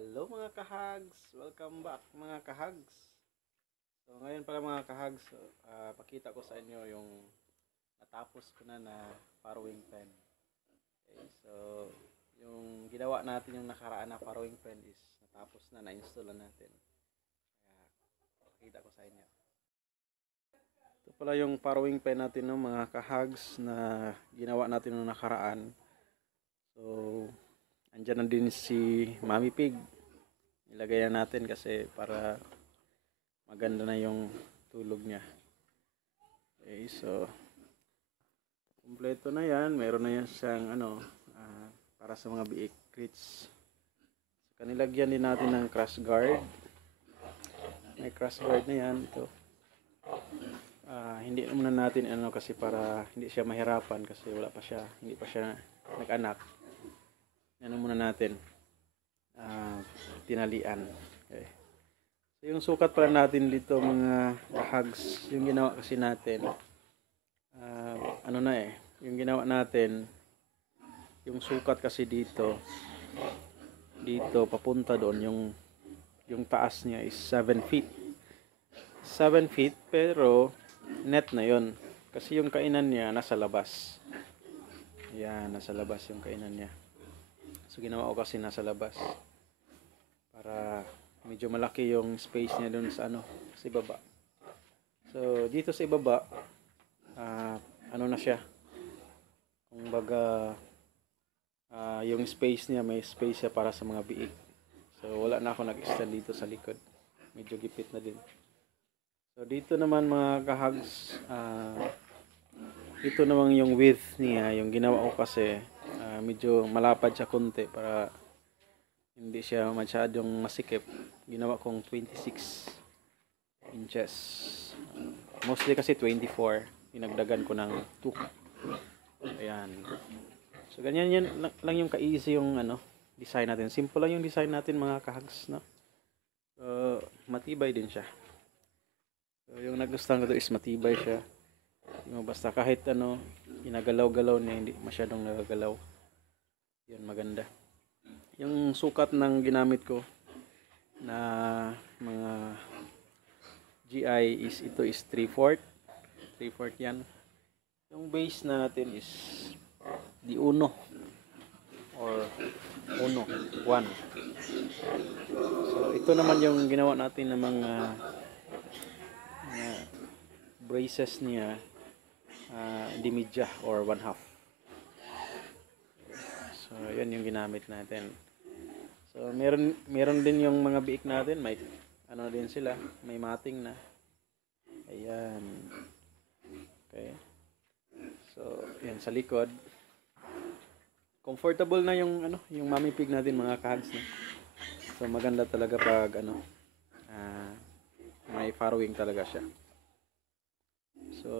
Hello mga kahags! Welcome back mga kahags! So ngayon pala mga kahags, pakita ko sa inyo yung natapos ko na farrowing pen. Okay, so yung ginawa natin yung nakaraan na farrowing pen is natapos na, na-install na natin. Kaya pakita ko sa inyo. Ito pala yung farrowing pen natin no, mga kahags na ginawa natin yung nakaraan. So andyan na din si Mami Pig. Ilagay na natin kasi para maganda na yung tulog niya. Okay, so kumpleto na yan. Meron na yan siyang para sa mga biik crates. So, kanilagyan din natin ng crash guard. May crash guard na yan. Ito. Hindi muna natin kasi para hindi siya mahirapan kasi wala pa siya. Hindi pa siya nag-anak. Muna natin tinalian. Okay. So yung sukat pala natin dito mga kahags, yung ginawa kasi natin yung ginawa natin, yung sukat kasi dito papunta doon, yung taas niya is 7 feet 7 feet, pero net na yon kasi yung kainan niya nasa labas. Yan, nasa labas yung kainan niya. So ginawa ko kasi nasa labas para medyo malaki yung space niya doon sa sa ibaba. So dito sa ibaba na siya. Kumbaga yung space niya, may space siya para sa mga biik. So wala na ako nag-extend dito sa likod. Medyo gipit na din. So dito naman mga kahags, ito naman yung width niya, yung ginawa ko kasi medyo malapad siya konti para hindi siya masyadong masikip. Ginawa kong 26 inches. Mostly kasi 24. Dinagdagan ko ng 2. Ayan. So ganyan yan lang yung ka-easy yung design natin. Simple lang yung design natin mga kahags, no? So matibay din siya. So yung nagustuhan ko to is matibay siya. Yung basta kahit ginagalaw-galaw niya, hindi masyadong nagagalaw. Yan, maganda. Yung sukat ng ginamit ko na mga GI is ito is 3/4 yan. Yung base natin is di 1 or 1. So ito naman yung ginawa natin ng mga braces niya, di media or 1/2. So yan yung ginamit natin. So meron din yung mga biik natin, may din sila, may mating na. Ayan. Okay. So yan sa likod. Comfortable na yung yung Mami Pig natin mga kahags, no? So maganda talaga pag may farrowing talaga siya. So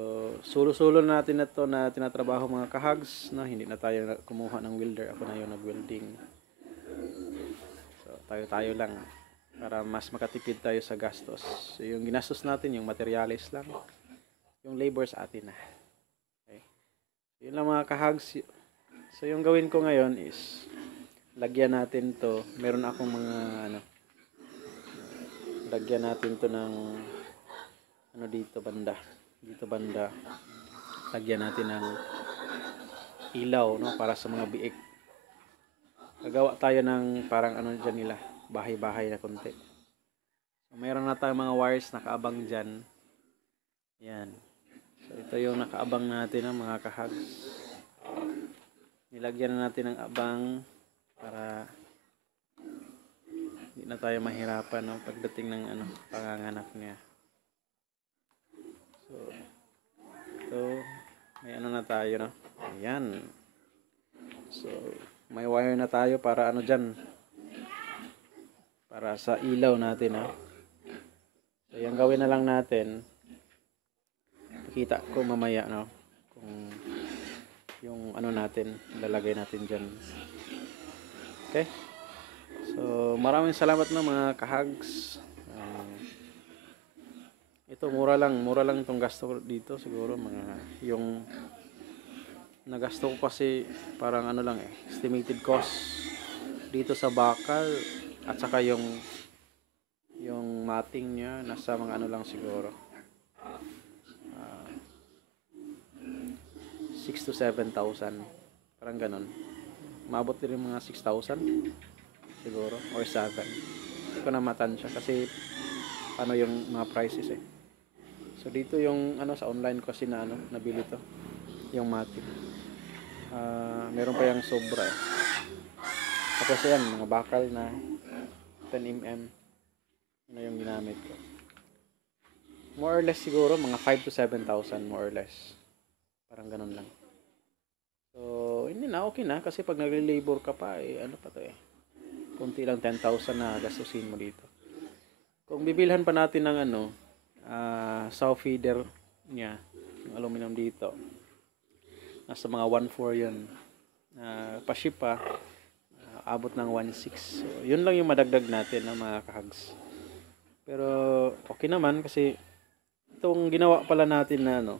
solo-solo natin na to na tinatrabaho mga kahags, no? Hindi na tayo kumuha ng welder, ako na yung nag-welding. So tayo lang para mas makatipid tayo sa gastos. So yung ginastos natin yung materials lang, yung labor sa atin na. Okay. So, yun lang mga kahags. So yung gawin ko ngayon is lagyan natin to. Meron akong mga lagyan natin to ng dito banda. Lagyan natin ng ilaw, no, para sa mga biik. Gagawa tayo ng parang dyan nila, bahay-bahay na konti. So meron na tayong mga wires nakaabang dyan. Yan. So ito yung nakaabang natin ng mga kahags. Nilagyan na natin ng abang para hindi na tayo mahirapan, no, pagdating ng panganganak niya. So ito, may na tayo, no. Ayan. So may wire na tayo para dyan, para sa ilaw natin, no. So yung gawin na lang natin, pakita ko mamaya, no, kung yung natin, lalagay natin dyan. Okay. So maraming salamat na mga kahags. Ito mura lang itong gasto ko dito, siguro yung nagasto ko kasi parang lang estimated cost dito sa bakal At saka yung mating niya nasa mga ano lang siguro. 6 to 7,000. Parang ganun. Maabot din yung mga 6,000 siguro or 7. Hindi ko na matansya kasi ano yung mga prices eh. So dito yung ano sa online ko kasi na ano nabili to, yung matic. Meron pa yung sobra eh. Tapos yan, mga bakal na 10mm na yung ginamit ko. More or less siguro mga 5 to 7,000 more or less. Parang ganun lang. So, hindi na, okay na. Kasi pag nagre-labor ka pa, eh, ano pa to eh. Kunti lang 10,000 na gastusin mo dito. Kung bibilhan pa natin ng ano, saw feeder niya, yung aluminum dito. Nasa mga 1.4 yun. Pa-ship pa, abot ng 1.6. So, yun lang yung madagdag natin ng mga kahags. Pero, okay naman kasi itong ginawa pala natin na ano,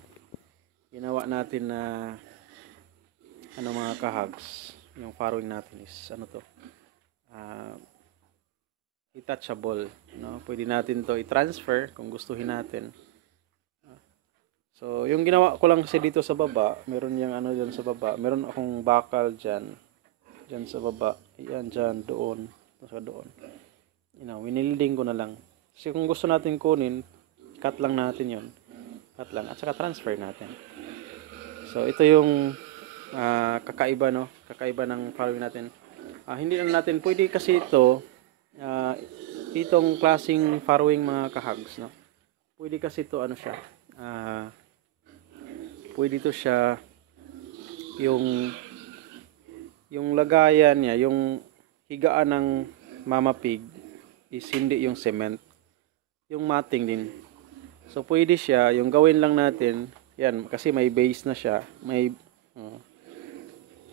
ginawa natin na ano mga kahags, yung farrowing natin is ano to, detachable, no? Pwede natin to i-transfer kung gustuhin natin. So yung ginawa ko lang kasi dito sa baba, meron yung ano dyan sa baba, meron akong bakal dyan sa baba, yan dyan, doon sa doon, winilding ko na lang kasi kung gusto natin kunin, cut lang natin yon, cut lang at saka transfer natin. So ito yung kakaiba, no? Kakaiba ng farrowing natin. Hindi na natin pwede kasi ito, itong klaseng farrowing mga kahags, no? Pwede kasi ito ano siya. Pwede ito siya yung lagayan niya, yung higaan ng mama pig is hindi yung cement, yung mating din. So pwede siya, yung gawin lang natin, yan kasi may base na siya, may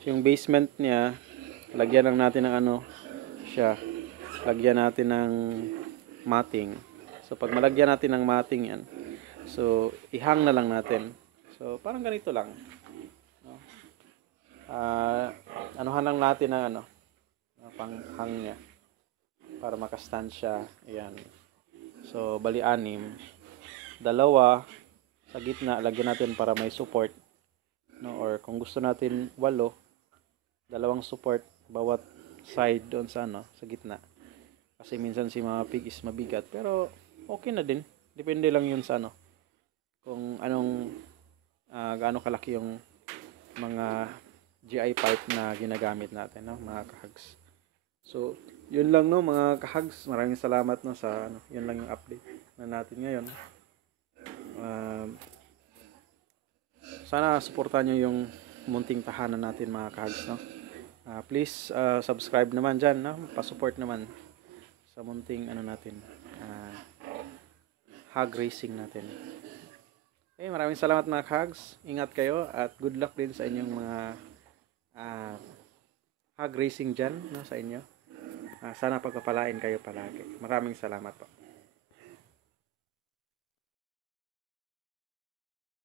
yung basement niya, lagyan lang natin ng ano siya, lagyan natin ng matting. So pag malagyan natin ng matting yan, so ihang na lang natin. So parang ganito lang, no? Anuhan lang natin ng ano, panghang niya para makastand siya. Ayan. So bali 6, 2 sa gitna lagyan natin para may support, no? Or kung gusto natin 8, 2 support bawat side doon sa ano, sa gitna. Kasi minsan si mga pig is mabigat, pero okay na din. Depende lang yun sa ano, kung anong gaano kalaki yung mga GI pipe na ginagamit natin, no, mga kahags. So yun lang, no, mga kahags. Maraming salamat, no, sa ano, yun lang yung update na natin ngayon. Sana suportahan nyo yung munting tahanan natin, mga kahags, no. Please subscribe naman dyan, no? Pa-support naman sa munting ano natin, hog racing natin. Okay, maraming salamat mga kahags. Ingat kayo at good luck din sa inyong mga hog racing dyan, no, sa inyo. Sana pagpapalain kayo palagi. Maraming salamat po.